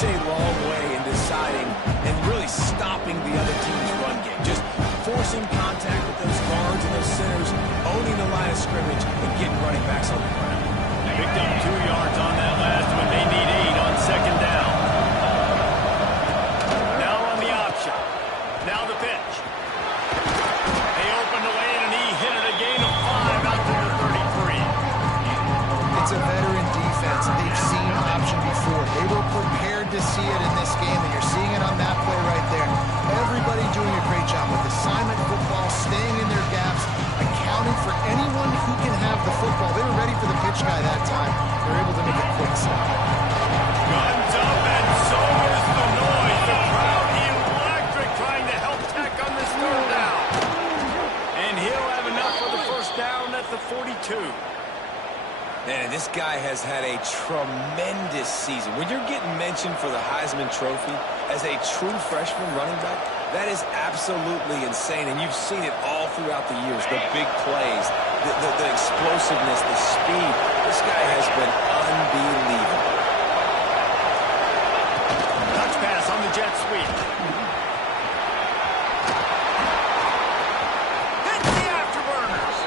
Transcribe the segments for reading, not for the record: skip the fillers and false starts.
such a long way in deciding and really stopping the other team's run game. Just forcing contact with those guards and those centers, owning the line of scrimmage, and getting running backs on the ground. Picked up 2 yards on that last one. They need 8 on second down. Now on the option. Now the pitch. They opened the lane, and he hit it a gain of 5 out to the 33. It's a veteran defense. They've seen option before. They were prepared to see it in this game, and you're seeing it on that play right there. Everybody doing a great job with assignment football, staying in their gaps, accounting for anyone who can have the football. They were ready for the pitch guy that time. They're able to make a quick stop. Guns up, and so is the noise. The crowd electric, trying to help Tech on this third down. And he'll have enough for the first down at the 42. Man, this guy has had a tremendous season. When you're getting mentioned for the Heisman Trophy as a true freshman running back, that is absolutely insane, and you've seen it all throughout the years. The big plays, the explosiveness, the speed. This guy has been unbelievable. Touch pass on the jet sweep. Hit the afterburners.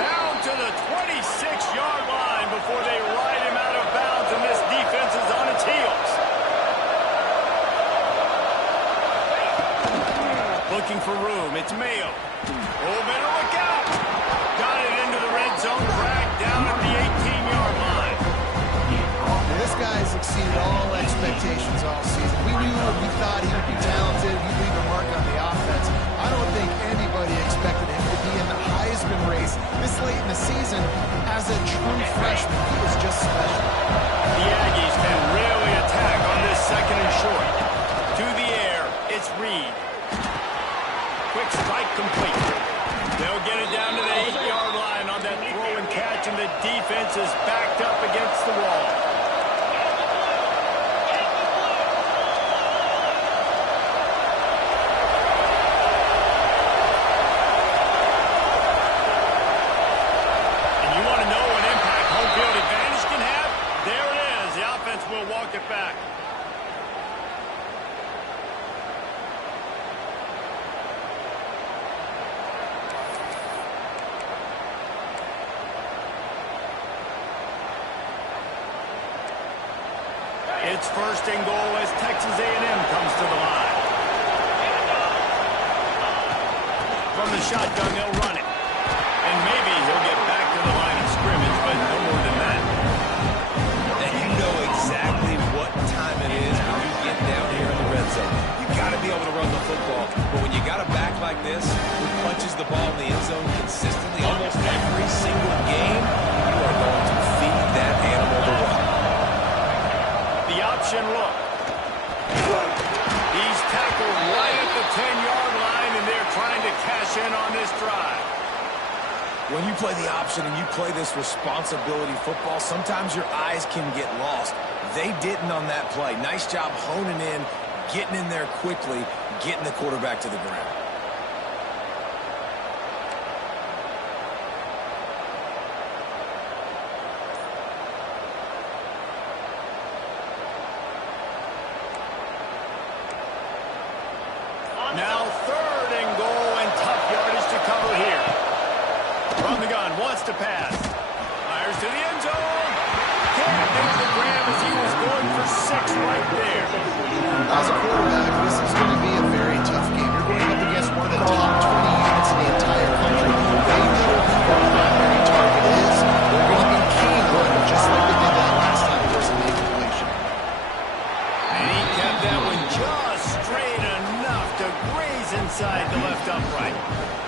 Down to the 26-yard line before they ride him out of bounds, and this defense is on its heels. Looking for room. It's Mayo. Oh, better look out. Got it into the red zone. Dragged down at the 18-yard line. This guy has exceeded all expectations all season. We knew and we thought he would be talented. He'd leave a mark on the offense. I don't think anybody expected him to be in the Heisman race this late in the season. As a true freshman, he was just special. The Aggies can really attack on this second and short. To the air, it's Reed. Quick strike complete. They'll get it down to the 8-yard line on that throw and catch, and the defense is backed up against the wall. And you want to know what impact home field advantage can have? There it is. The offense will walk it back. It's first and goal as Texas A&M comes to the line. From the shotgun, they'll run it. And maybe he'll get back to the line of scrimmage, but no more than that. And you know exactly what time it is when you get down here in the red zone. You've got to be able to run the football. But when you got a back like this who punches the ball in the end zone consistently almost every single game, you are going to feed that animal the rock. The option look. He's tackled right at the 10-yard line, and they're trying to cash in on this drive. When you play the option and you play this responsibility football, sometimes your eyes can get lost. They didn't on that play. Nice job honing in, getting in there quickly, getting the quarterback to the ground. Now third and goal, and tough yardage to cover here. From the gun, wants to pass. Fires to the end zone. Can't make the grab as he was going for 6 right there. As a quarterback, this is going to be a very tough game. You're going up against one of the top 20 units in the entire country. They know who their primary target is. They're going to be keen on it, just like they did that last time versus the incompletion. And he kept that one just straight enough to graze inside the left upright.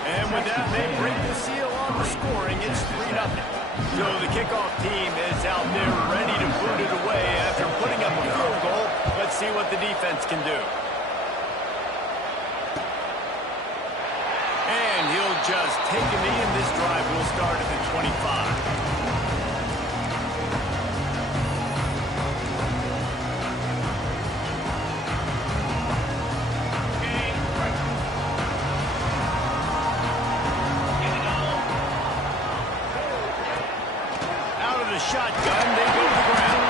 And with that, they break the seal on the scoring. It's 3-0. So the kickoff team is out there ready to boot it away after putting up a field goal. Let's see what the defense can do. And he'll just take a knee, and this drive will start at the 25. Shotgun, they go to the ground.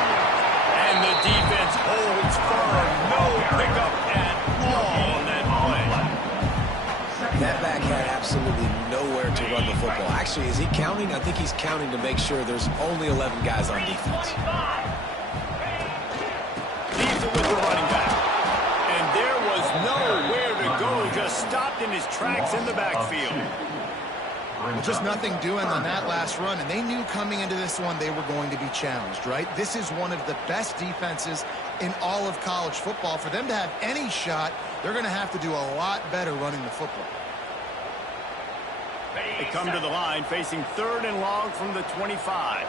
And the defense holds firm. No pickup at all on that play. That back had absolutely nowhere to run the football. Actually, is he counting? I think he's counting to make sure there's only 11 guys on defense. Leaves it with the running back. And there was nowhere to go. Just stopped in his tracks in the backfield. Just nothing doing on that last run, and they knew coming into this one they were going to be challenged, right? This is one of the best defenses in all of college football. For them to have any shot, they're going to have to do a lot better running the football. They come to the line facing 3rd and long from the 25.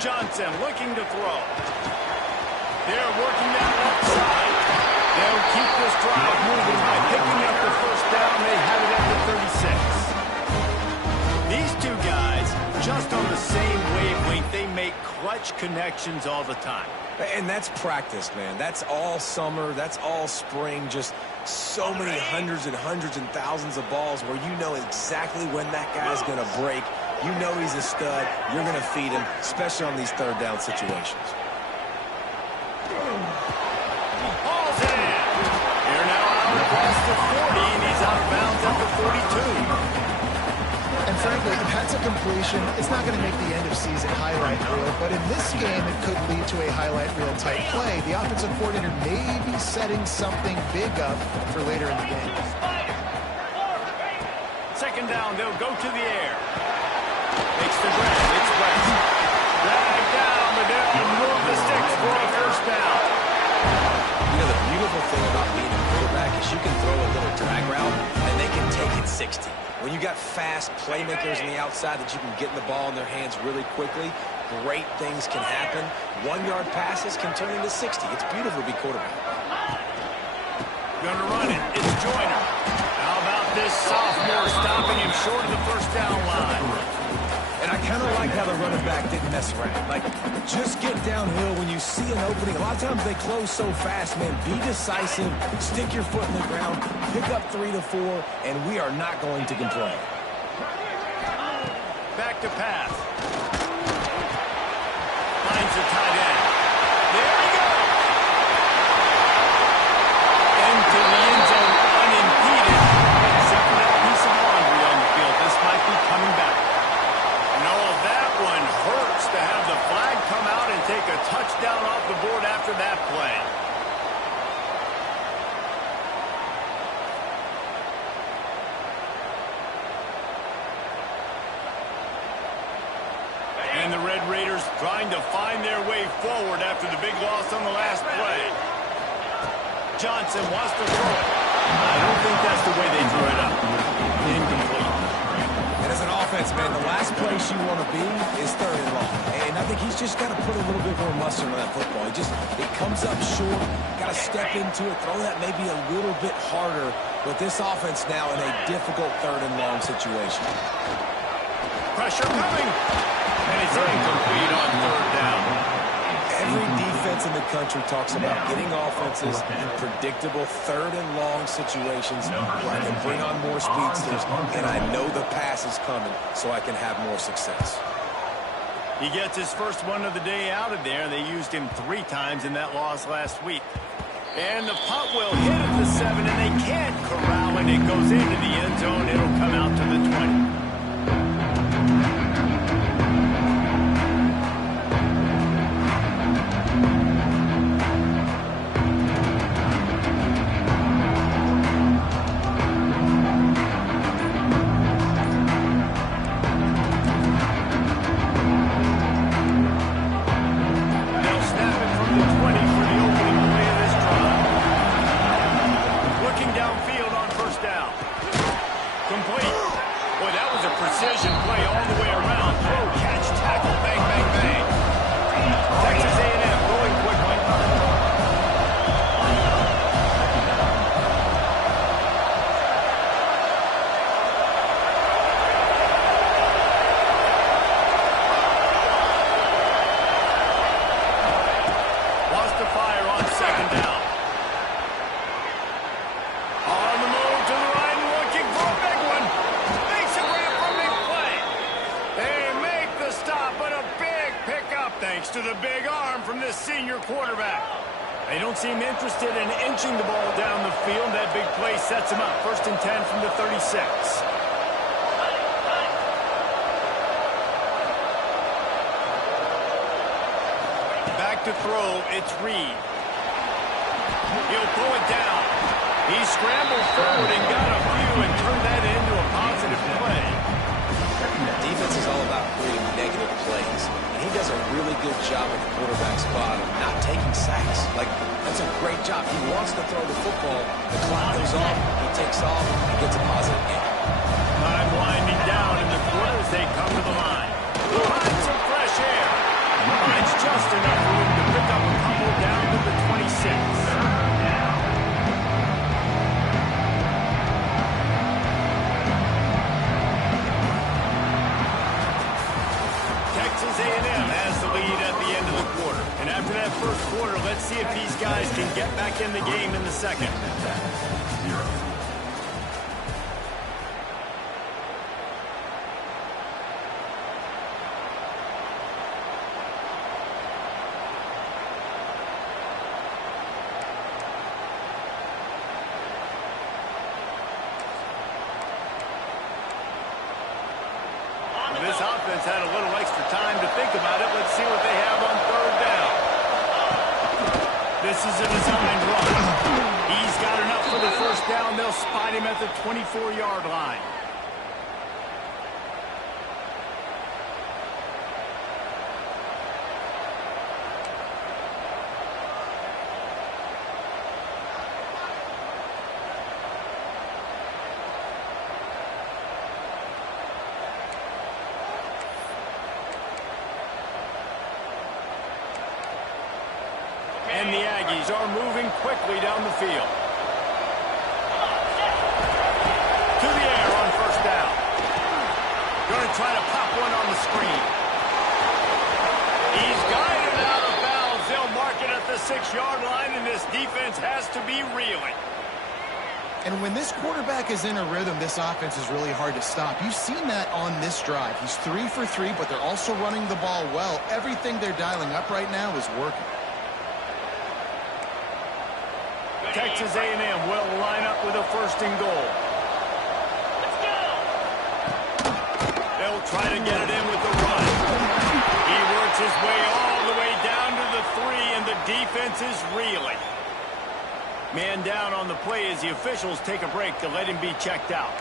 Johnson looking to throw. They're working that left side. They'll keep this drive moving by picking up the first down. They have it at the 36. These two guys, just on the same wavelength, they make clutch connections all the time. And that's practice, man. That's all summer. That's all spring. Just so many hundreds and thousands of balls where you know exactly when that guy's going to break. You know he's a stud. You're going to feed him, especially on these 3rd down situations. Hauls it in. They're now out across the 40, and he's out of bounds at the 42. And frankly, if that's a completion, it's not going to make the end-of-season highlight reel. But in this game, it could lead to a highlight reel type play. The offensive coordinator may be setting something big up for later in the game. 2nd down, they'll go to the air. Makes the grab. It's West. Drag down, but they'll move the sticks for a first down. You know, the beautiful thing about being a quarterback is you can throw a little drag route, and they can take it 60. When you got fast playmakers on the outside that you can get the ball in their hands really quickly, great things can happen. 1-yard passes can turn into 60. It's beautiful to be quarterback. Gonna run it. It's Joyner. How about this sophomore stopping him short of the first down line? And I kind of like how the running back didn't mess around. Like, just get downhill when you see an opening. A lot of times they close so fast, man. Be decisive. Stick your foot in the ground. Pick up 3 to 4, and we are not going to complain. Back to pass. Finds a tight end. There he goes. Into the end zone unimpeded. Except for that piece of laundry on the field. This might be coming back. No, that one hurts to have the flag come out and take a touchdown off the board after that play. And the Red Raiders trying to find their way forward after the big loss on the last play. Johnson wants to throw it. I don't think that's the way they drew it up. Incomplete. And as an offense, man, the last place you want to be is 3rd and long. And I think he's just got to put a little bit more mustard on that football. It comes up short. Got to step into it, throw that maybe a little bit harder. With this offense now in a difficult 3rd and long situation. Pressure coming. And it's incomplete on 3rd down. Every defense in the country talks about getting offenses in predictable 3rd and long situations where I can bring on more speedsters, and I know the pass is coming, so I can have more success. He gets his first one of the day out of there. They used him 3 times in that loss last week. And the punt will hit at the 7, and they can't corral it. It goes into the end zone. It'll come out to the 20. Complete. Boy, that was Thanks to the big arm from this senior quarterback. They don't seem interested in inching the ball down the field. That big play sets them up. 1st and 10 from the 36. Back to throw, it's Reed. He'll pull it down. He scrambled forward and got a few and turned that into a positive play. Defense is all about creating negative plays, and he does a really good job at the quarterback spot of not taking sacks. Like, that's a great job. He wants to throw the football. The clock goes off, he takes off, and gets a positive gain. Time winding down in the quarter as they come to the line. Find some fresh air. Finds just enough room to pick up a couple down to the 26. Texas A&M has the lead at the end of the quarter. And after that first quarter, let's see if these guys can get back in the game in the second. This offense had a little extra time to think about it. Let's see what they have on 3rd down. This is a designed run. He's got enough for the 1st down. They'll spot him at the 24-yard line. And the Aggies are moving quickly down the field. To the air on 1st down. Going to try to pop one on the screen. He's guided out of bounds. They'll mark it at the 6-yard line, and this defense has to be reeling. And when this quarterback is in a rhythm, this offense is really hard to stop. You've seen that on this drive. He's 3 for 3, but they're also running the ball well. Everything they're dialing up right now is working. Texas A&M will line up with a 1st and goal. Let's go. They'll try to get it in with the run. He works his way all the way down to the 3, and the defense is reeling. Man down on the play as the officials take a break to let him be checked out.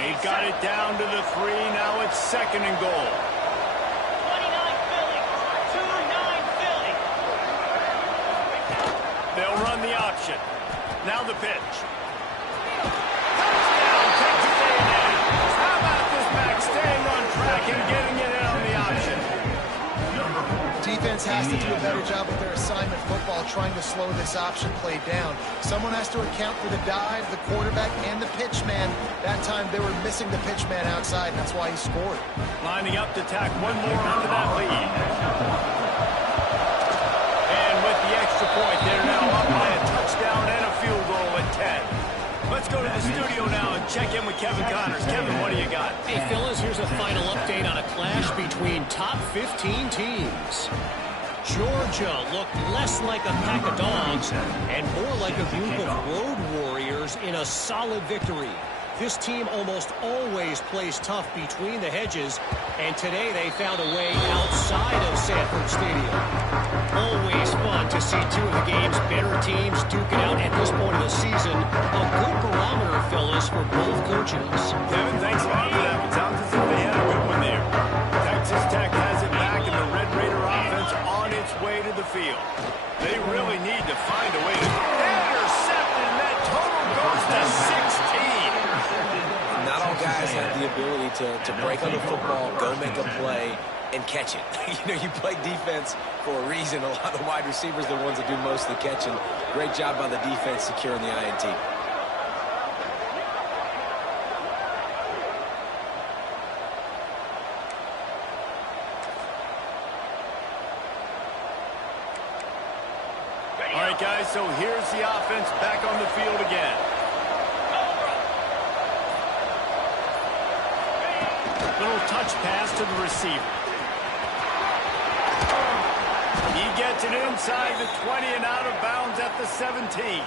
They've got it down to the 3. Now it's 2nd and goal. 29 Philly. 2-9 Philly. They'll run the option. Now the pitch. Touchdown, Texas A&M. How about this back staying on track and getting it in on the option? Defense has to do a better job with their assignment football, trying to slow this option play down. Someone has to account for the dive, the quarterback, and the pitch man. That time they were missing the pitch man outside, and that's why he scored. Lining up to tack one more onto that lead. And with the extra point, they're now up by a touchdown and a field goal at 10. Let's go to the studio now and check in with Kevin Connors. Kevin, what do you got? Hey, fellas, here's a final update on a clash between top 15 teams. Georgia looked less like a pack of dogs and more like a group of road warriors in a solid victory. This team almost always plays tough between the hedges, and today they found a way outside of Sanford Stadium. Always fun to see two of the game's better teams duke it out at this point of the season. A good barometer, fellas, for both coaches. Kevin, thanks a lot for that. It sounds as if they had a good one there. Texas Tech has it back, and the Red Raider offense on its way to the field. They really need to find a way to intercept, and that total goes to 16. Not all guys have the ability to break on the football, go make a play, and catch it. You play defense for a reason. A lot of the wide receivers are the ones that do most of the catching. Great job by the defense securing the INT. All right, guys, so here's the offense back on the field again. Little touch pass to the receiver. He gets it inside the 20 and out of bounds at the 17.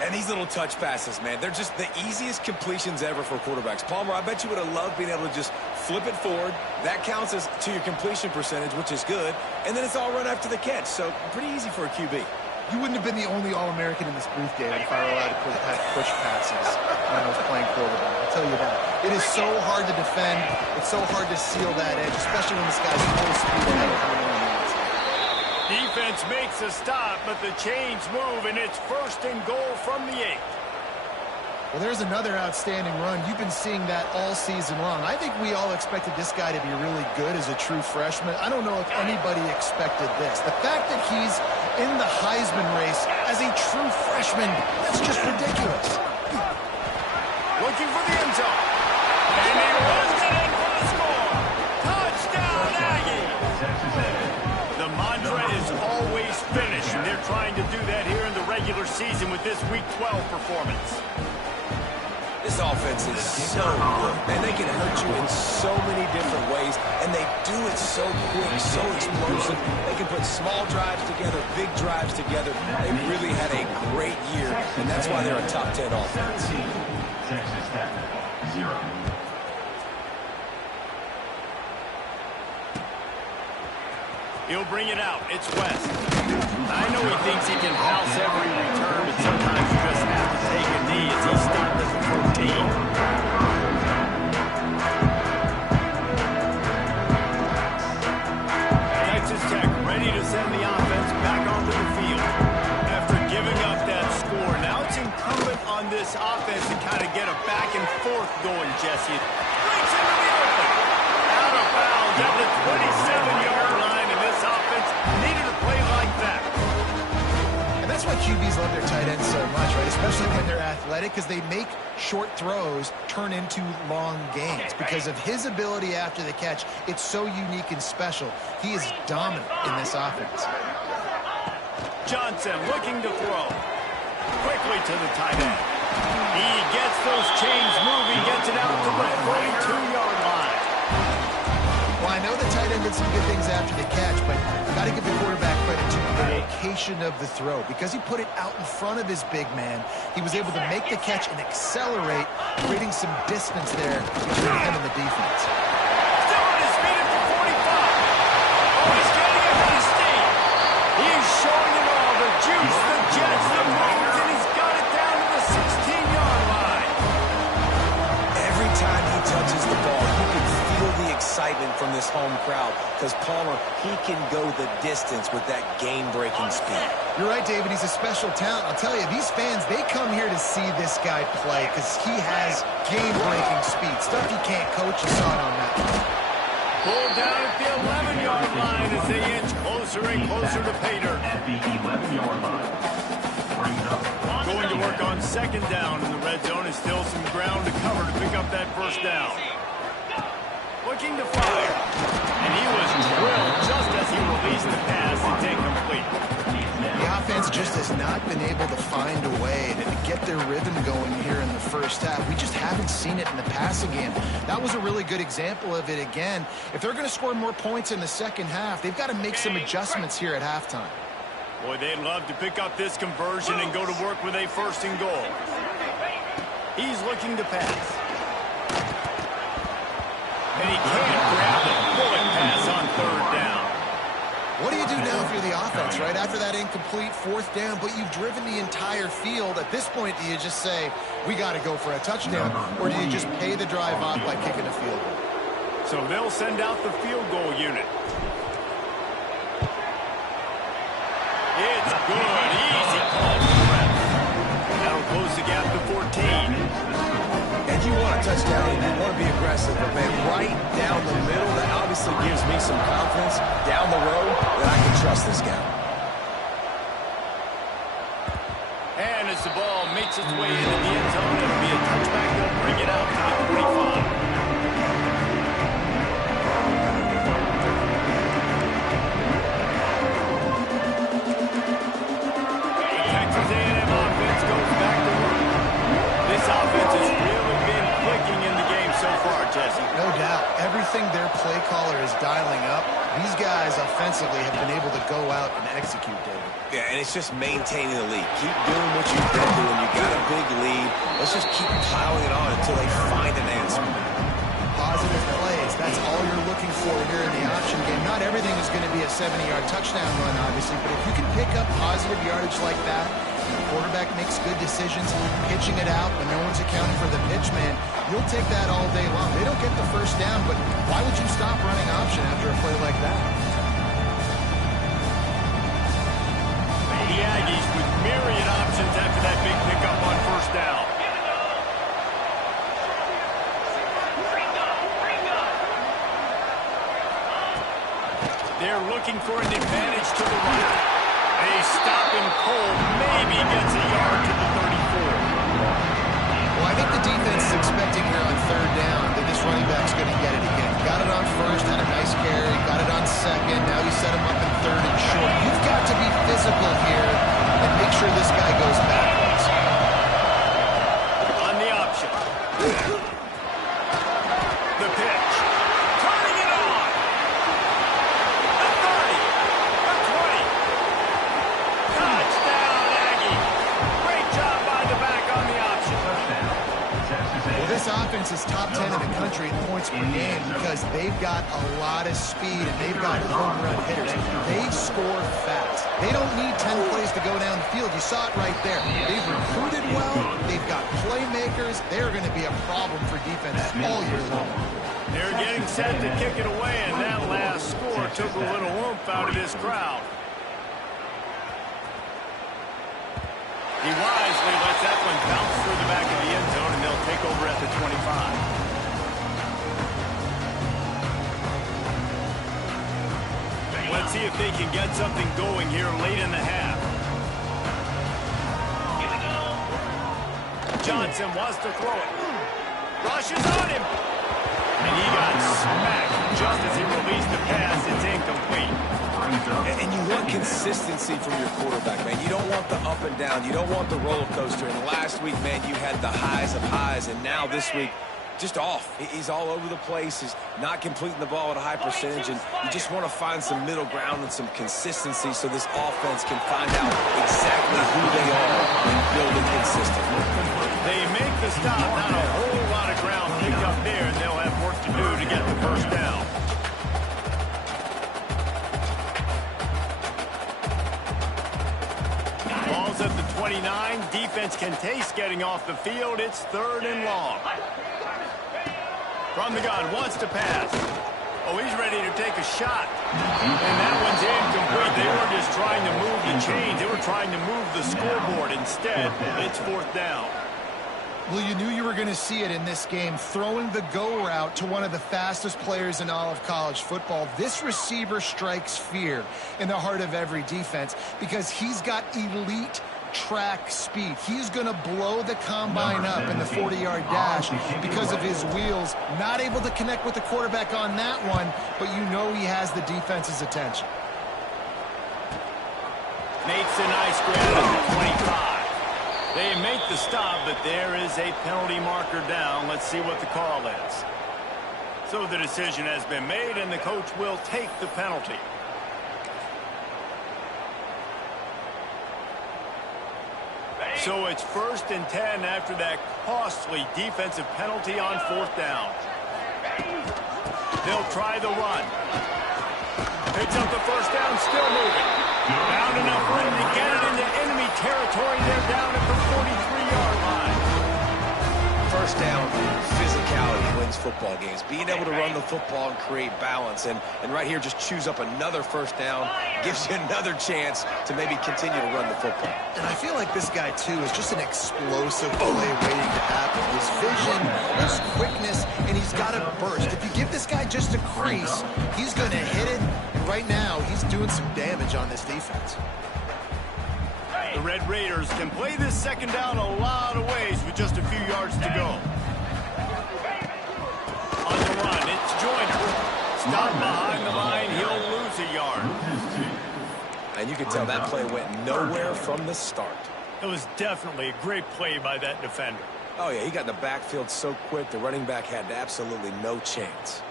And these little touch passes, man, they're just the easiest completions ever for quarterbacks. Palmer, I bet you would have loved being able to just flip it forward. That counts as to your completion percentage, which is good. And then it's all run after the catch. So pretty easy for a QB. You wouldn't have been the only All-American in this booth, David, if I were allowed to have push passes when I was playing quarterback. I'll tell you that. It is so hard to defend. It's so hard to seal that edge, especially when this guy's full speed ahead of everyone else. Defense makes a stop, but the chains move, and it's 1st and goal from the 8. Well, there's another outstanding run. You've been seeing that all season long. I think we all expected this guy to be really good as a true freshman. I don't know if anybody expected this. The fact that he's in the Heisman race as a true freshman, that's just ridiculous. Looking for the end zone. And he runs it in for the score. Touchdown, Aggie! The mantra is always finish, and they're trying to do that here in the regular season with this Week 12 performance. This offense is so good. Man, they can hurt you in so many different ways, and they do it so quick, so explosive. They can put small drives together, big drives together. They really had a great year, and that's why they're a top 10 offense. Texas Tech, 0. He'll bring it out. It's West. I know he thinks he can house every return, but sometimes you just have to take a knee as he stopped at the 14. Texas Tech ready to send the offense back onto the field. After giving up that score, now it's incumbent on this offense to kind of get a back and forth going, Jesse. Breaks into the open. Out of bounds at the 27-yard line, and this offense needed a play like that. And that's why QBs love their tight ends so much, right? Especially when they're athletic, because they make short throws turn into long gains. Because of his ability after the catch, it's so unique and special. He is dominant in this offense. Johnson looking to throw. Quickly to the tight end. He gets those chains moving, gets it out to the 42-yard line. Well, I know the tight end did some good things after the catch, but you got to give the quarterback credit to the location of the throw. Because he put it out in front of his big man, he was able to make the catch and accelerate, creating some distance there between him and the defense. Still on his feet at the 45. Oh, he's getting it with steam. He's showing it all. The juice, the jets, the moves, and he's got it down to the 16-yard line. Every time he touches the ball, you can feel the excitement from this home crowd because Palmer, he can go the distance with that game-breaking speed. You're right, David. He's a special talent. I'll tell you, these fans, they come here to see this guy play because he has game-breaking speed. Stuff you can't coach. You saw it on that one. Pulled down at the 11-yard line as they inch closer and closer to Pater. At the 11-yard line. Brings up. Going to work on 2nd down in the red zone is still some ground to cover to pick up that 1st down. Looking to fire. And he was drilled just as he released the pass. It's incomplete. The offense just has not been able to find a way to get their rhythm going here in the first half. We just haven't seen it in the passing game. That was a really good example of it again. If they're going to score more points in the second half, they've got to make some adjustments here at halftime. Boy, they'd love to pick up this conversion and go to work with a 1st and goal. He's looking to pass. And he can't grab the bullet pass on 3rd down. What do you do now if you're the offense, right? After that incomplete 4th down, but you've driven the entire field. At this point, do you just say, we got to go for a touchdown, or do you just pay the drive off by kicking a field goal? So they'll send out the field goal unit. It's good. Easy call for the ref. That'll close the gap to 14. And you want a touchdown, and you want to be aggressive, but man, right down the middle, that obviously gives me some confidence down the road that I can trust this guy. And as the ball makes its way into the end zone, it'll be a touchback. They'll bring it out to the 45. guys offensively have been able to go out and execute, David. Yeah, and it's just maintaining the lead. Keep doing what you've been doing. You got a big lead. Let's just keep piling it on until they find an answer. Positive plays, that's all you're looking for here in the option game. Not everything is going to be a 70-yard touchdown run, obviously, but if you can pick up positive yardage like that, and the quarterback makes good decisions, pitching it out when no one's accounting for the pitch man, you'll take that all day long. They don't get the first down, but why would you stop running option after a play like that? The Aggies with myriad options after that big pickup on first down. They're looking for an advantage to the right. A stopping Cole maybe gets a yard to the 34. Well, I think the defense is expecting here on third down that this running back's going to get it again. Got it on first, had a nice carry, got it on second. Now you set him up in third and short. You've got to be physical here and make sure this guy goes backwards. On the option. The pitch. Turning it on. The 30. The 20. Touchdown, Aggie. Great job by the back on the option. Well, this offense is top 10 in the country in points per game because they've got a lot of speed and they've got home run hitters. They score fast. They don't need 10 plays to go down the field. You saw it right there. They've recruited well. They've got playmakers. They're going to be a problem for defense all year long. They're getting set to kick it away, and that last score took a little oomph out of this crowd. He wisely lets that one bounce through the back of the end zone, and they'll take over at the 25. Let's see if they can get something going here late in the half. Johnson wants to throw it. Rushes on him. And he got smacked just as he released the pass. It's incomplete. And you want consistency from your quarterback, man. You don't want the up and down. You don't want the roller coaster. And last week, man, you had the highs of highs. And now this week, just off. He's all over the place. He's not completing the ball at a high percentage. And you just want to find some middle ground and some consistency so this offense can find out exactly who they are and build it consistently. They make the stop. Not a whole lot of ground picked up there, and they'll have work to do to get the first down. Ball's at the 29. Defense can taste getting off the field. It's third and long. From the gun, wants to pass. Oh, he's ready to take a shot. And that one's incomplete. They were just trying to move the chains. They were trying to move the scoreboard. Instead, it's fourth down. Well, you knew you were going to see it in this game, throwing the go route to one of the fastest players in all of college football. This receiver strikes fear in the heart of every defense because he's got elite track speed. He's going to blow the combine up in the 40-yard dash because of his wheels. Not able to connect with the quarterback on that one, but you know he has the defense's attention. Makes a nice grab at the 25. They make the stop, but there is a penalty marker down. Let's see what the call is. So the decision has been made, and the coach will take the penalty. So it's 1st and 10 after that costly defensive penalty on fourth down. They'll try the run. Picks up the first down, still moving. Found enough room to get it into enemy territory. They're down at the 43-yard line. First down, physicality wins football games. Being able to run the football and create balance. And right here, just choose up another first down. Gives you another chance to maybe continue to run the football. And I feel like this guy, too, is just an explosive play waiting to happen. His vision, his quickness, and he's got a burst. If you give this guy just a crease, he's going to hit it. And right now, he's doing some damage on this defense. The Red Raiders can play this second down a lot of ways with just a few yards to go. On the run, it's Joyner. Stop behind the line, he'll lose a yard. And you can tell that play went nowhere from the start. It was definitely a great play by that defender. Oh, yeah, he got in the backfield so quick, the running back had absolutely no chance.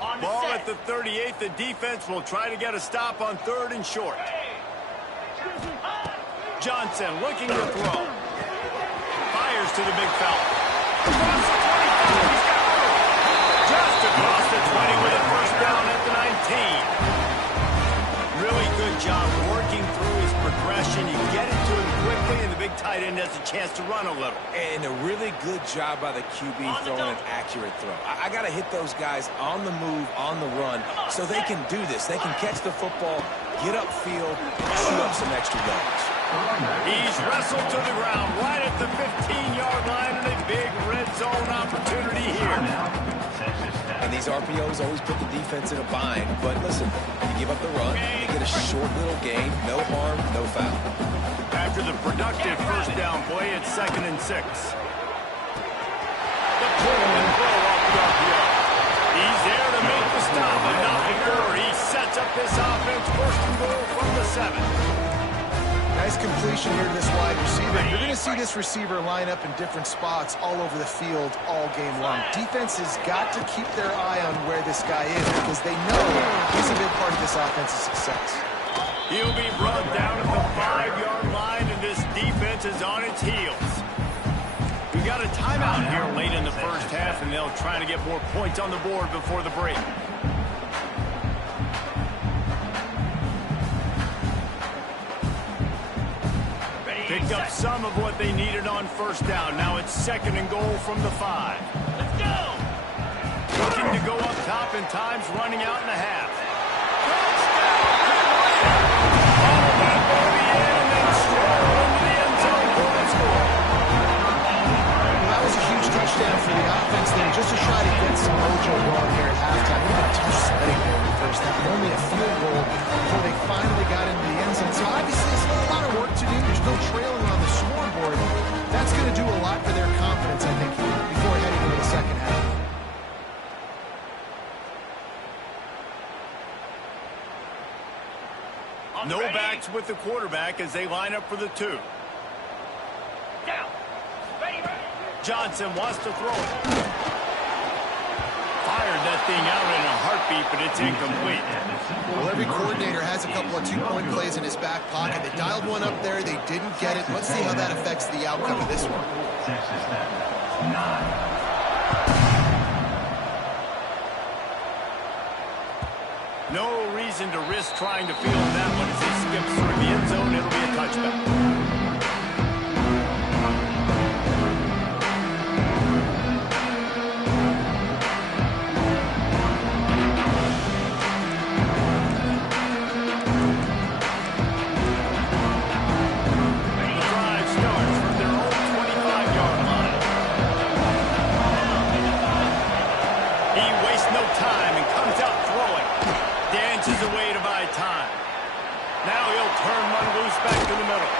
On the Ball set. at the 38. The defense will try to get a stop on 3rd and short. Johnson looking to throw. Fires to the big fella. Across the 25. He's got room. Just across the 20 with a first down at the 19. Really good job working through his progression. You get it to him quickly, and the big tight end has a chance to run a little. And a really good job by the QB throwing an accurate throw. I got to hit those guys on the move, on the run, so they can do this. They can catch the football, get upfield, shoot up some extra yards. He's wrestled to the ground right at the 15-yard line, and a big red zone opportunity here. And these RPOs always put the defense in a bind. But listen, you give up the run, you get a short little gain, no harm, no foul. After the productive first down play, it's 2nd and 6. The pull and throw off the RPO. He's there to make the stop, but not before he sets up this offense 1st and goal from the 7. Nice completion here to this wide receiver. You're going to see this receiver line up in different spots all over the field all game long. Defense has got to keep their eye on where this guy is because they know he's a big part of this offense's success. He'll be brought down at the 5-yard line, and this defense is on its heels. We got a timeout here late in the first half, and they'll try to get more points on the board before the break. Picked up some of what they needed on first down. Now it's 2nd and goal from the 5. Let's go. Looking to go up top, and time's running out in the half. Follow that bogey in, and then stroll into the end zone for the score. That was a huge touchdown for the offense there, just to try to get some mojo going here at halftime. We had a tough sledding there in the first half, and only a field goal before they finally got into the end zone. So obviously, there's still a lot of work to do. There's no trailing on the scoreboard. That's going to do a lot for their confidence, I think, before heading into the second half. No backs with the quarterback as they line up for the 2. Down. Ready. Johnson wants to throw it. Fired that thing out in a heartbeat, but it's incomplete. Well, every coordinator has a couple of two-point plays in his back pocket. They dialed one up there. They didn't get it. Let's see how that affects the outcome of this one. 9. No reason to risk trying to field that one as he skips through the end zone. It'll be a touchback. Away to buy time. Now he'll turn one loose back to the middle.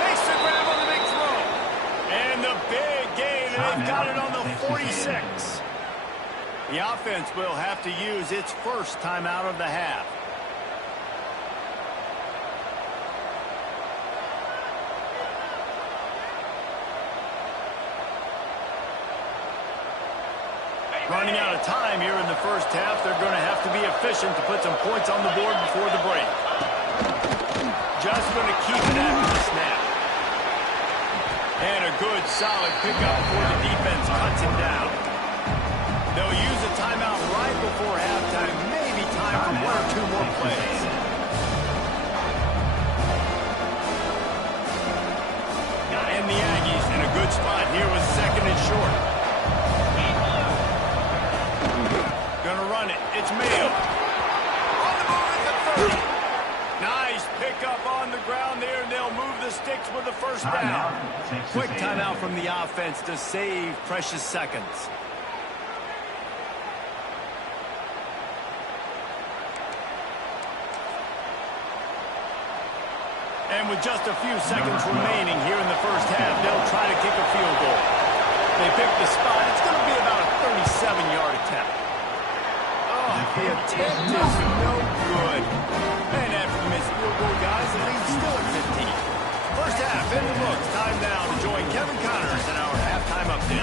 Makes the grab on the big throw. And the big gain, and they've got it on the 46. The offense will have to use its first timeout of the half. Running out of time here in the first half. They're going to have to be efficient to put some points on the board before the break. Just going to keep it after the snap. And a good, solid pickup before the defense cuts him down. They'll use a timeout right before halftime. Maybe time for 1 or 2 more plays. And the Aggies in a good spot here with 2nd and short. Gonna run it. It's Mayo. On the move at the 30. Nice pickup on the ground there, and they'll move the sticks with the first down. Quick timeout from the offense to save precious seconds. And with just a few seconds remaining here in the first half, they'll try to kick a field goal. They pick the spot. It's going to be about a 37-yard attempt. The attempt is no good. And after the missed field goal, guys, the lead's still at 15. First half in the books. Time now to join Kevin Connors in our halftime update.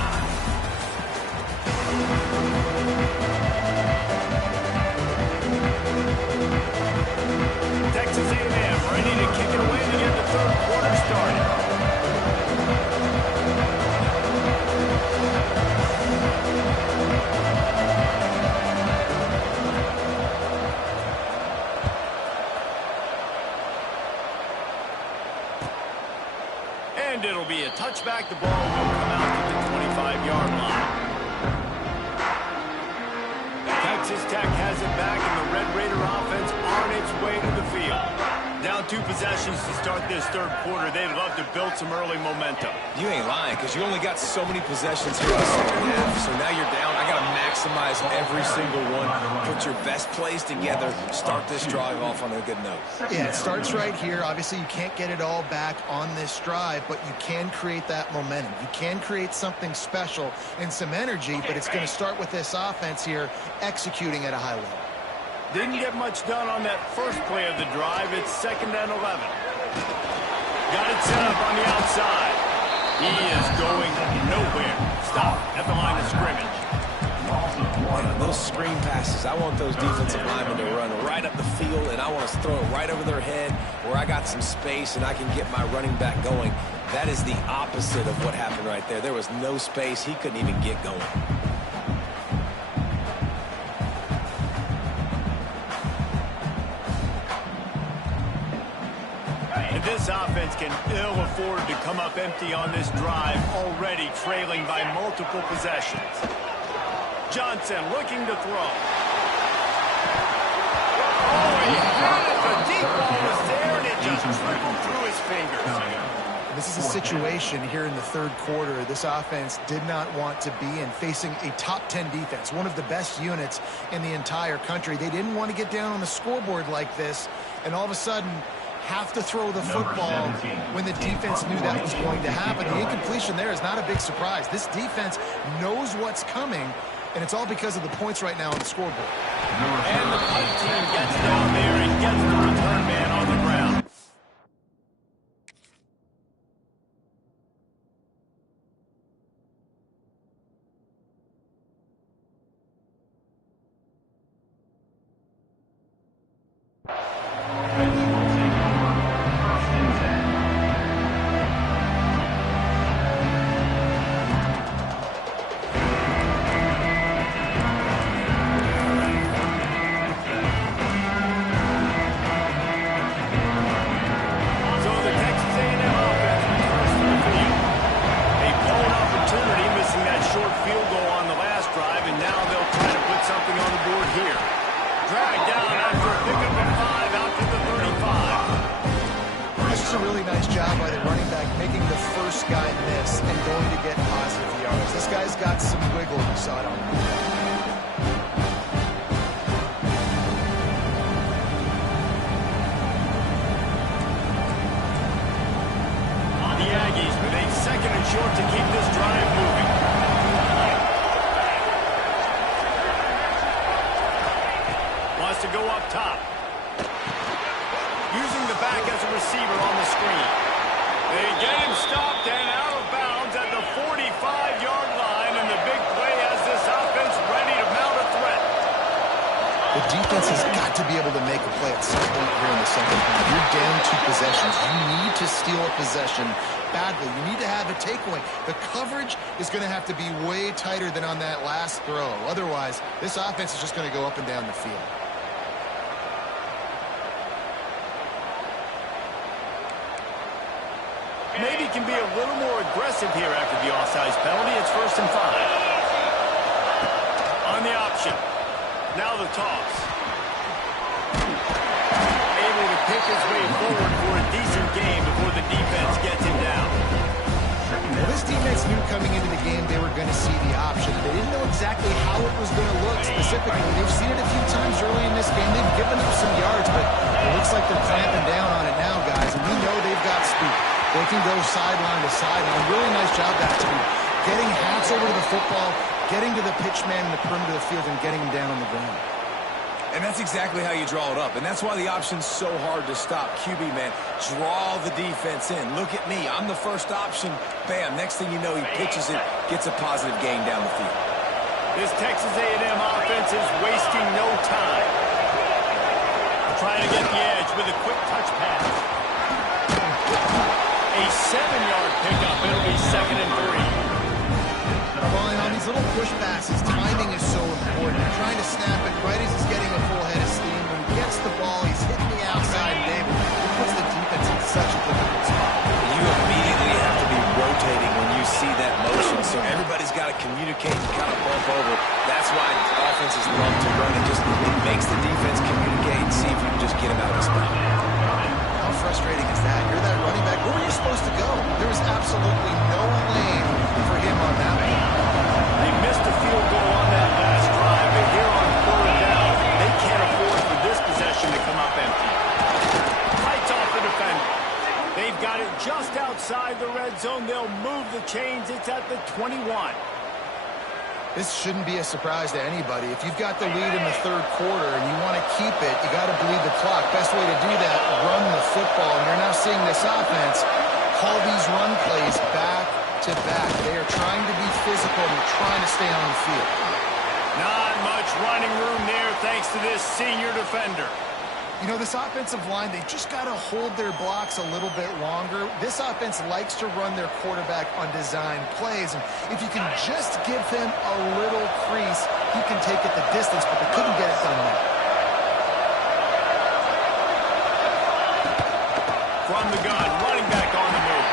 And it'll be a touchback. The ball will come out to the 25-yard line. Texas Tech has it back, and the Red Raider offense on its way to the field. Down 2 possessions to start this third quarter. They'd love to build some early momentum. You ain't lying, because you only got so many possessions here in the second half. So now you're down. I got to maximize every single one. Put your best plays together. Start this drive off on a good note. Yeah, it starts right here. Obviously, you can't get it all back on this drive, but you can create that momentum. You can create something special and some energy, but it's going to start with this offense here executing at a high level. Didn't get much done on that first play of the drive. It's 2nd and 11. Got it set up on the outside. He is going nowhere. Stop at the line of scrimmage. Man, those screen passes, I want those defensive linemen to run right up the field, and I want to throw it right over their head where I got some space and I can get my running back going. That is the opposite of what happened right there. There was no space. He couldn't even get going. This offense can ill afford to come up empty on this drive, already trailing by multiple possessions. Johnson looking to throw. Oh, he had it. The deep ball was there, and it just trickled through his fingers. This is a situation here in the third quarter this offense did not want to be in, facing a top 10 defense, one of the best units in the entire country. They didn't want to get down on the scoreboard like this, and all of a sudden have to throw the football when the defense knew that was going to happen. The incompletion there is not a big surprise. This defense knows what's coming, and it's all because of the points right now on the scoreboard. And the punt team gets down there and gets the return man on the ground. To be way tighter than on that last throw. Otherwise, this offense is just going to go up and down the field. Maybe can be a little more aggressive here after the offsides penalty. It's 1st and 5. On the option. Now the toss. Able to pick his way forward for a decent game before the defense gets him down. Well, this defense knew coming into the game they were going to see the option. They didn't know exactly how it was going to look specifically. They've seen it a few times early in this game. They've given up some yards, but it looks like they're clamping down on it now, guys. And we know they've got speed. They can go sideline to sideline. Really nice job, actually, getting hats over to the football, getting to the pitch man in the perimeter of the field, and getting him down on the ground. And that's exactly how you draw it up. And that's why the option's so hard to stop. QB, man, draw the defense in. Look at me. I'm the first option. Bam. Next thing you know, he pitches it, gets a positive gain down the field. This Texas A&M offense is wasting no time. Trying to get the edge with a quick touch pass. A 7-yard pickup. It'll be 2nd and 3. Well, and on these little push passes, timing is so important. You're trying to snap it right as he's getting a full head of steam. When he gets the ball, he's hitting the outside table. It puts the defense in such a difficult spot. You immediately have to be got to communicate and kind of bump over. That's why offenses love to run. It makes the defense communicate and see if you can just get him out of the spot. How frustrating is that? You're that running back. Where were you supposed to go? There was absolutely no lane for him on that one. They missed a field goal on that last drive, but here on 4th down, they can't afford for this possession to come up empty. Fights off the defender. They've got it just outside the red zone. They'll move the chains. It's at the 21. This shouldn't be a surprise to anybody. If you've got the lead in the third quarter and you want to keep it, you got to bleed the clock. Best way to do that, run the football. And you're now seeing this offense call these run plays back to back. They are trying to be physical and they're trying to stay on the field. Not much running room there thanks to this senior defender. You know, this offensive line, they just got to hold their blocks a little bit longer. This offense likes to run their quarterback on design plays. And if you can just give him a little crease, he can take it the distance, but they couldn't get it done there. From the gun, running back on the move.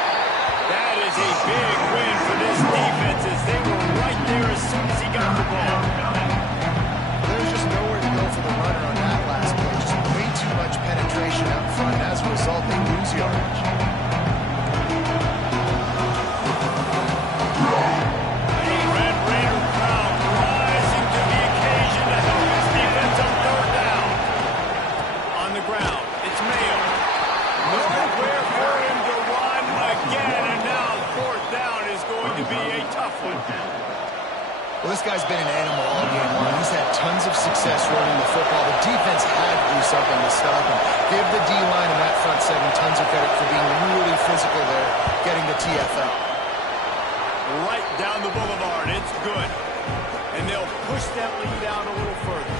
That is a big win for this defense as they were right there as soon as he got the ball. There's just nowhere to go for the runner on that last play. Just way too much penetration out front, and as a result, they lose yardage. The Red Raider crowd rising to the occasion to help his defense on 3rd down. On the ground, it's Mayo. Nowhere for him to run again, and now 4th down is going to be a tough one. Well, this guy's been an animal all game long. He's had tons of success running the football. The defense had to do something to stop him. Give the D-line and that front seven tons of credit for being really physical there, getting the TFL. Right down the boulevard. It's good. And they'll push that lead out a little further.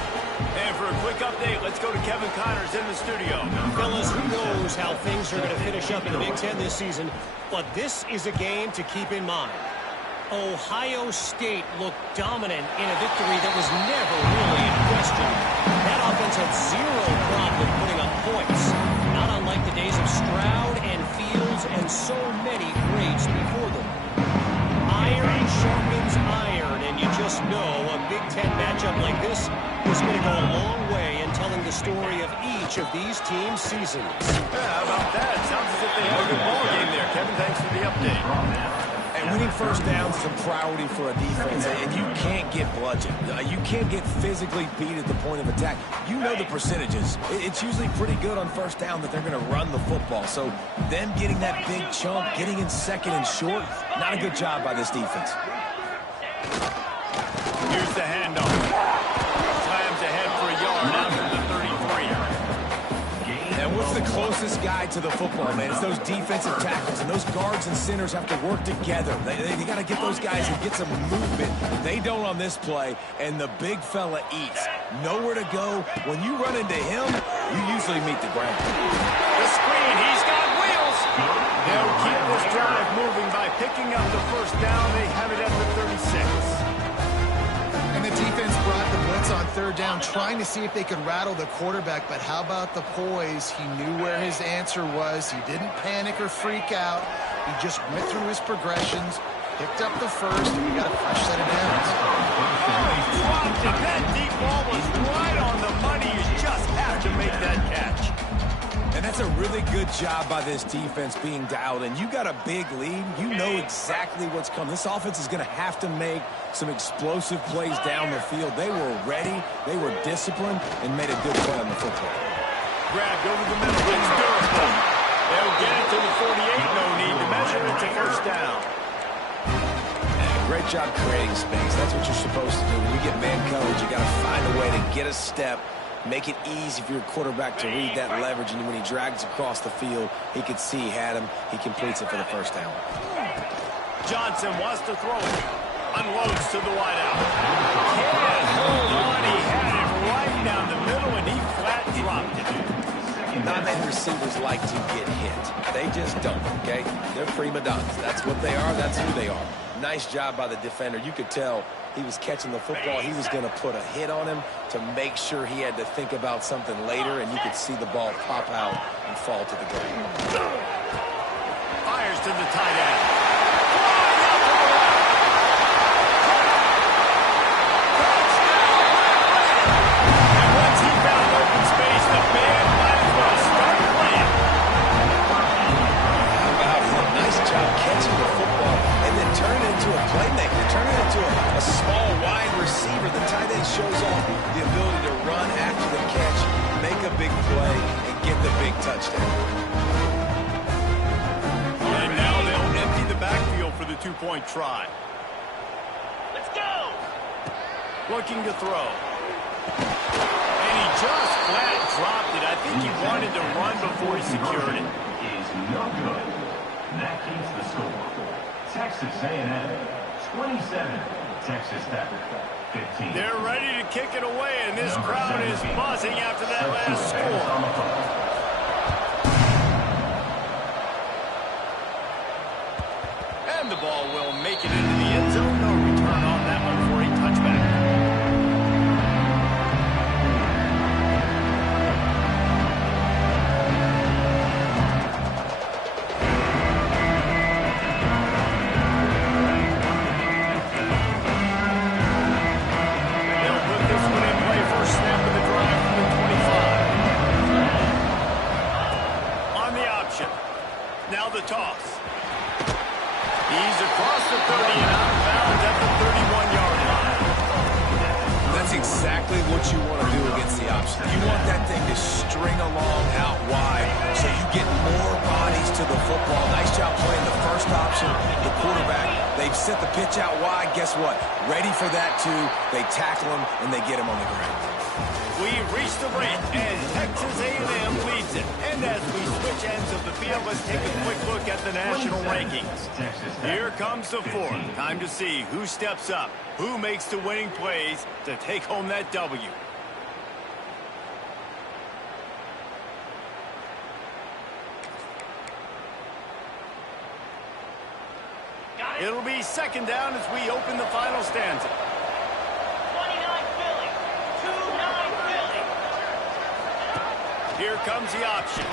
And for a quick update, let's go to Kevin Connors in the studio. Fellas, who knows how things are going to finish up in the Big Ten this season, but this is a game to keep in mind. Ohio State looked dominant in a victory that was never really in question. That offense had zero problem putting up points, not unlike the days of Stroud and Fields and so many greats before them. Iron sharpens iron, and you just know a Big Ten matchup like this is going to go a long way in telling the story of each of these teams' seasons. Yeah, how about that? Sounds as if they have a good ball game there. Kevin, thanks for the update. And winning first downs is a priority for a defense, and you can't get bludgeoned. You can't get physically beat at the point of attack. You know the percentages. It's usually pretty good on first down that they're going to run the football. So them getting that big chunk, getting in second and short, not a good job by this defense. Here's the handoff. Slams ahead for a yard out to the 33. And what's the closest guy to the football, man? It's those defensive tackles, and those guards and centers have to work together. They got to get those guys and get some movement. They don't on this play, and the big fella eats. Nowhere to go. When you run into him, you usually meet the ground. The screen, he's got wheels. They'll keep this drive moving by picking up the first down. They have it at the 36. And the defense brought the blitz on 3rd down, trying to see if they could rattle the quarterback. But how about the poise? He knew where his answer was. He didn't panic or freak out. He just went through his progressions, picked up the first, and we got a fresh set of downs. Dropped it. That deep ball was right on the money. You just have to make that catch. And that's a really good job by this defense being dialed in. You got a big lead. You know exactly what's coming. This offense is going to have to make some explosive plays down the field. They were ready. They were disciplined and made a good play on the football. Grabbed over the middle. It's durable. They'll get it to the 48. No need to measure. It's a first down. Great job creating space. That's what you're supposed to do. When you get man coverage, you got to find a way to get a step, make it easy for your quarterback to read that leverage, and when he drags across the field, he could see he had him. He completes it for the first down. Johnson wants to throw it. Unloads to the wideout. Can't hold on. He had it right down the middle, and he flat dropped it. Not many receivers like to get hit. They just don't, okay? They're prima donnas. That's what they are. That's who they are. Nice job by the defender. You could tell he was catching the football. He was going to put a hit on him to make sure he had to think about something later, and you could see the ball pop out and fall to the ground. Fires to the tight end. touchdown. And now they'll empty the backfield for the two-point try. Let's go! Looking to throw. And he just flat dropped it. I think he wanted to run before he secured it. Is no good. That keeps the score. Texas A&M 27. Texas Tech 15. They're ready to kick it away, and this crowd is buzzing after that last score. And the ball will make it into the end zone. No return on that one for a touchback. They'll put this one in play. First snap of the drive from the 25. On the option. Now the toss. He's across the 30 and out of bounds at the 31-yard line. That's exactly what you want to do against the option. You want that thing to string along out wide so you get more bodies to the football. Nice job playing the first option, the quarterback. They've sent the pitch out wide. Guess what? Ready for that, too. They tackle him, and they get him on the ground. We reach the break, and Texas A&M leads it. And as we switch ends of the field, let's take a quick look at the national rankings. Here comes the fourth. Time to see who steps up, who makes the winning plays to take home that W. It'll be second down as we open the final stanza. 29 Philly. 2-9 Philly. Here comes the option.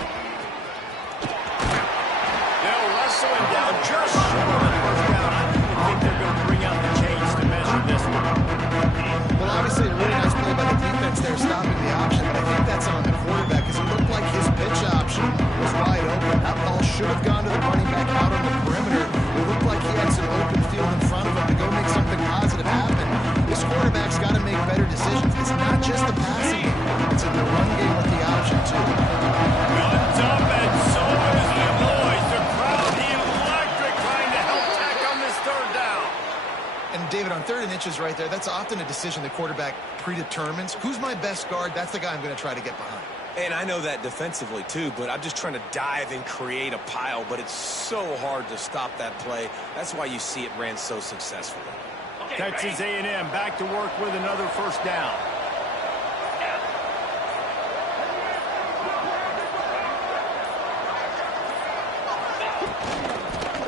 They'll wrestle him down just short of the first down. I don't even think they're going to bring out the chains to measure this one. Well, obviously, a really nice play by the defense there, stopping the option, but I think that's on the quarterback because it looked like his pitch option was wide open. That ball should have gone to the running back out on the perimeter. It looked like he had some open field in front of him to go make something positive happen. This quarterback's got to make better decisions. It's not just the passing game. It's in the run game with the option, too. Guns up, and so is the noise. The crowd electric trying to help Tech on this third down. And, David, on 3rd and inches right there, that's often a decision the quarterback predetermines. Who's my best guard? That's the guy I'm going to try to get behind. And I know that defensively, too, but I'm just trying to dive and create a pile, but it's so hard to stop that play. That's why you see it ran so successfully. Okay, Texas ready? A&M back to work with another first down.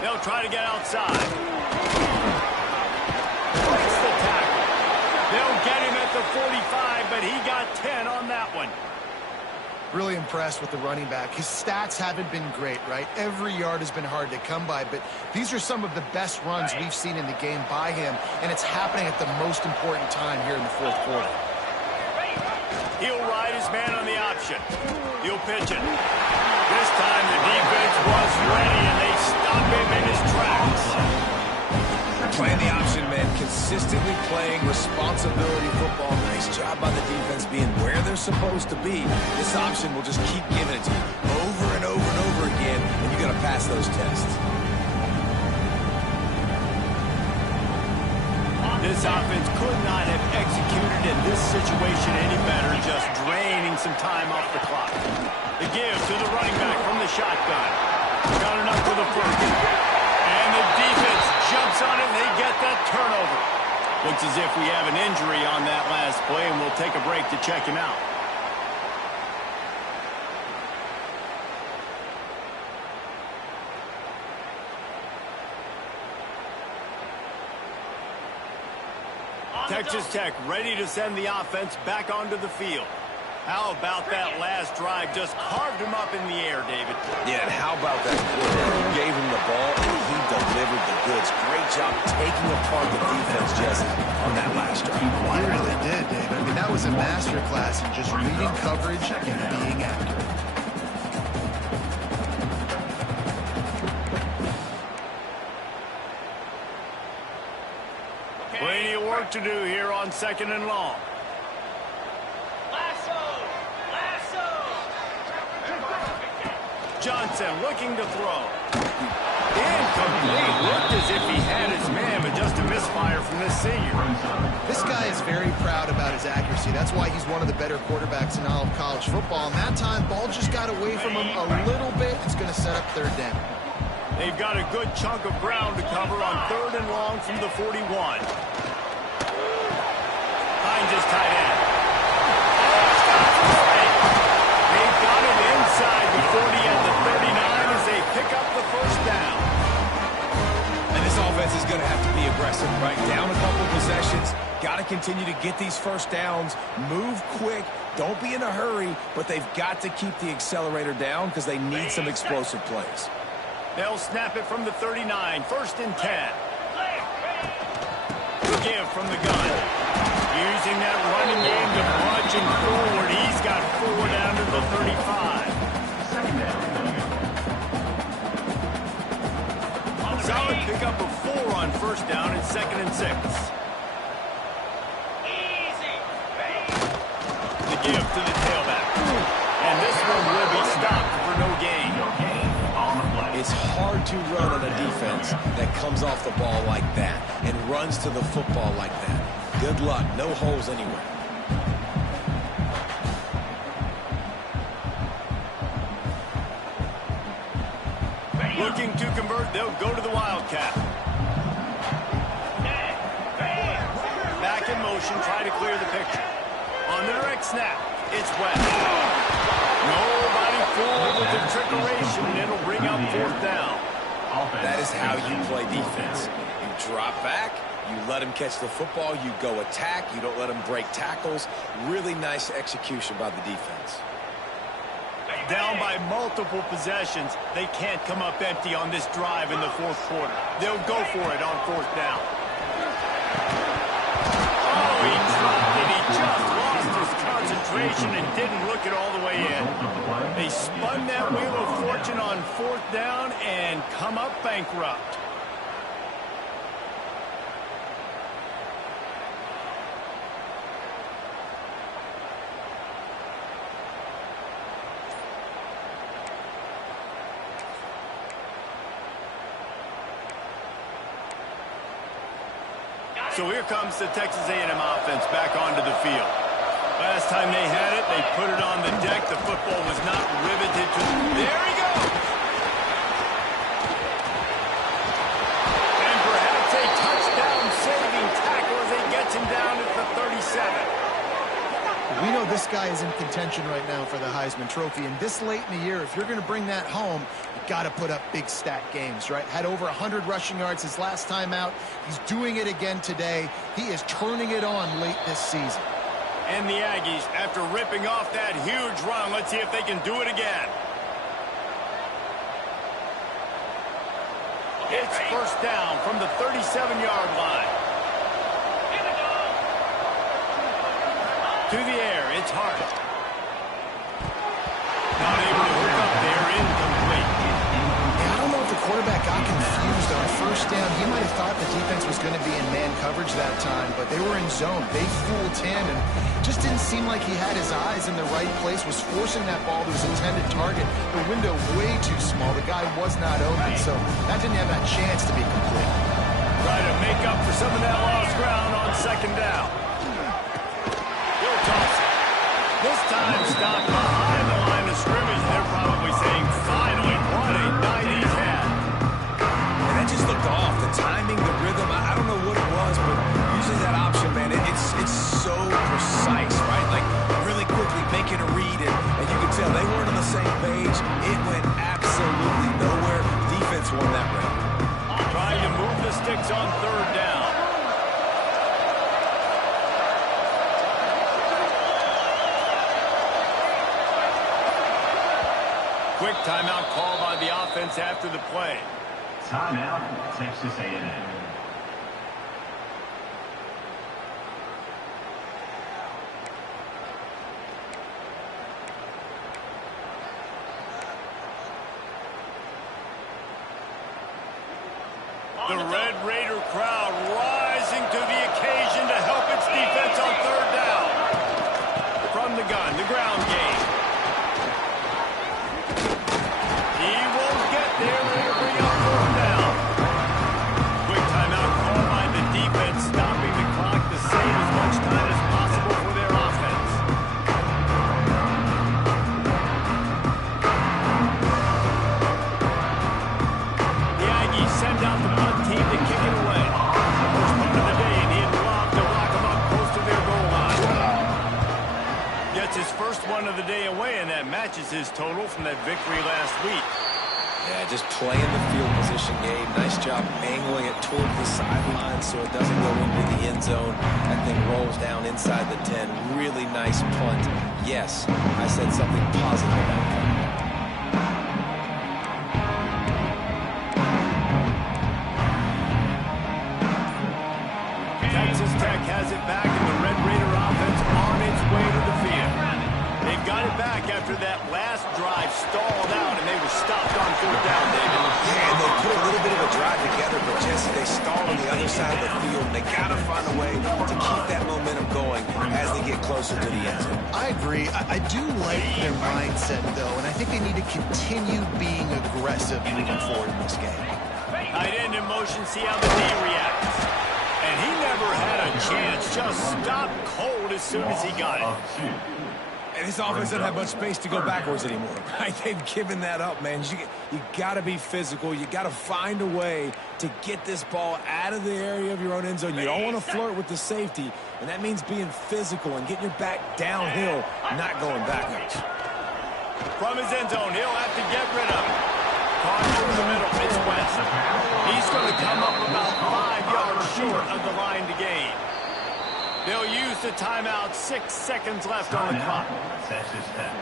They'll try to get outside. Breaks the tackle. They'll get him at the 45, but he got 10 on that one. Really impressed with the running back. His stats haven't been great, right? Every yard has been hard to come by, but these are some of the best runs we've seen in the game by him, and it's happening at the most important time here in the fourth quarter. He'll ride his man on the option. He'll pitch it. This time the defense was ready, and they stop him in his tracks. Playing the option, man, consistently playing responsibility football. Nice job by the defense being where they're supposed to be. This option will just keep giving it to you over and over and over again, and you got to pass those tests. This offense could not have executed in this situation any better, just draining some time off the clock. The give to the running back from the shotgun. Got enough for the first. And the defense jumps on it, and they get that turnover. Looks as if we have an injury on that last play, and we'll take a break to check him out. Texas Tech ready to send the offense back onto the field. How about that last drive? Just carved him up in the air, David. Yeah, and how about that quarterback? You gave him the ball, and he delivered the goods. Great job taking apart the defense, Jesse, on that last drive. He really did, David. I mean, that was a masterclass in just reading coverage and being accurate. Plenty of work to do here on 2nd and long. Lasso! Lasso! Johnson looking to throw. Incomplete. Looked as if he had his man, but just a misfire from this senior. This guy is very proud about his accuracy. That's why he's one of the better quarterbacks in all of college football. And that time, ball just got away from him a little bit. It's going to set up third down. They've got a good chunk of ground to cover on 3rd and long from the 41. Hines is tight end. They've got it inside the 40 at the 39 as they pick up the first down. And this offense is going to have to be aggressive, right? Down a couple possessions. Got to continue to get these first downs. Move quick. Don't be in a hurry, but they've got to keep the accelerator down because they need some explosive plays. They'll snap it from the 39. 1st and 10. Give from the gun. Using that running game to punch him forward. He's got 4 down to the 35. Solid pickup of 4 on 1st down and 2nd and 6. The give to the tailback. And this one will be stopped for no gain. It's hard to run on a defense that comes off the ball like that and runs to the football like that. Good luck. No holes anywhere. Looking to convert, they'll go to the Wildcat. Back in motion, try to clear the picture. On the direct snap, it's West. Nobody fooled with the trickeration, and it'll bring up 4th down. That is how you play defense. You drop back, you let him catch the football, you go attack, you don't let him break tackles. Really nice execution by the defense. Down by multiple possessions, they can't come up empty on this drive in the 4th quarter. They'll go for it on 4th down. Oh, he dropped it. He just lost his concentration and didn't look it all the way in. They spun that wheel of fortune on 4th down and come up bankrupt. So here comes the Texas A&M offense back onto the field. Last time they had it, they put it on the deck. The football was not riveted to the... There he goes! And perhaps a touchdown-saving tackle as he gets him down at the 37. We know this guy is in contention right now for the Heisman Trophy, and this late in the year, if you're going to bring that home, you got to put up big stat games, right? Had over 100 rushing yards his last time out. He's doing it again today. He is turning it on late this season. And the Aggies, after ripping off that huge run, let's see if they can do it again. It's 1st down from the 37-yard line. To the air, it's Hart. Not able to hook up there, incomplete. Yeah, I don't know if the quarterback got confused on 1st down. He might have thought the defense was going to be in man coverage that time, but they were in zone. They fooled him and just didn't seem like he had his eyes in the right place, was forcing that ball to his intended target. The window way too small. The guy was not open, so that didn't have that chance to be complete. Try to make up for some of that lost ground on 2nd down. This time stopped behind the line of scrimmage. They're probably saying, finally, what a night he's had. And that just looked off. The timing, the rhythm, I don't know what it was, but usually that option, man, it's so precise, right? Like, really quickly making a read, and you can tell they weren't on the same page. It went absolutely nowhere. Defense won that round. Trying to move the sticks on 3rd down. Quick timeout call by the offense after the play. Timeout, Texas A&M. The Red Raider crowd rising to the occasion to help its defense on 3rd down. From the gun, the ground game. is his total from that victory last week. Yeah, just playing the field position game. Nice job angling it toward the sideline so it doesn't go into the end zone. That thing rolls down inside the 10. Really nice punt. Yes, I said something positive about that. Texas Tech has it back, and the Red Raider offense on its way to the field. They've got it back after that last drive stalled out, and they were stopped on fourth down, David. Yeah, and they put a little bit of a drive together, but Jesse, they stalled on the other side of the field, and they got to find a way to keep that momentum going as they get closer to the end zone. I agree. I do like their mindset, though, and I think they need to continue being aggressive moving forward in this game. Tight end in motion, see how the D reacts. And he never had a chance, just stopped cold as soon as he got it. And this offense doesn't have much space to go backwards anymore, right? They've given that up, man. You got to be physical. You got to find a way to get this ball out of the area of your own end zone. You don't want to flirt with the safety, and that means being physical and getting your back downhill, not going backwards. From his end zone, he'll have to get rid of it. Caught through the middle, it's West. He's going to come up about 5 yards short of the line to gain. They'll use the timeout. 6 seconds left on the clock. Texas Tech.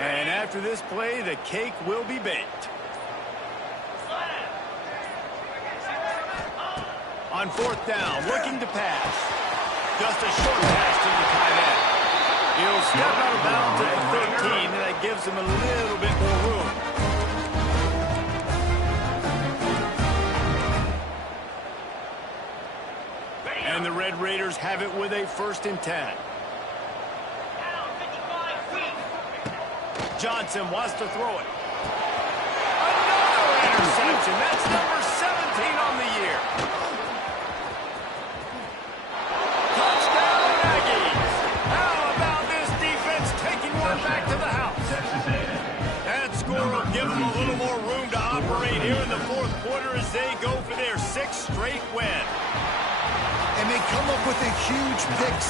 And after this play, the cake will be baked. On fourth down, looking to pass. Just a short pass to the tight end. He'll step out of bounds at the 13, and that gives him a little bit more room. And the Red Raiders have it with a 1st and 10. Johnson wants to throw it. Another interception. That's number 17 on the year. Touchdown, Aggies. How about this defense taking one back to the house? That score will give them a little more room to operate here in the 4th quarter as they go for their 6th straight win. And they come up with a huge pick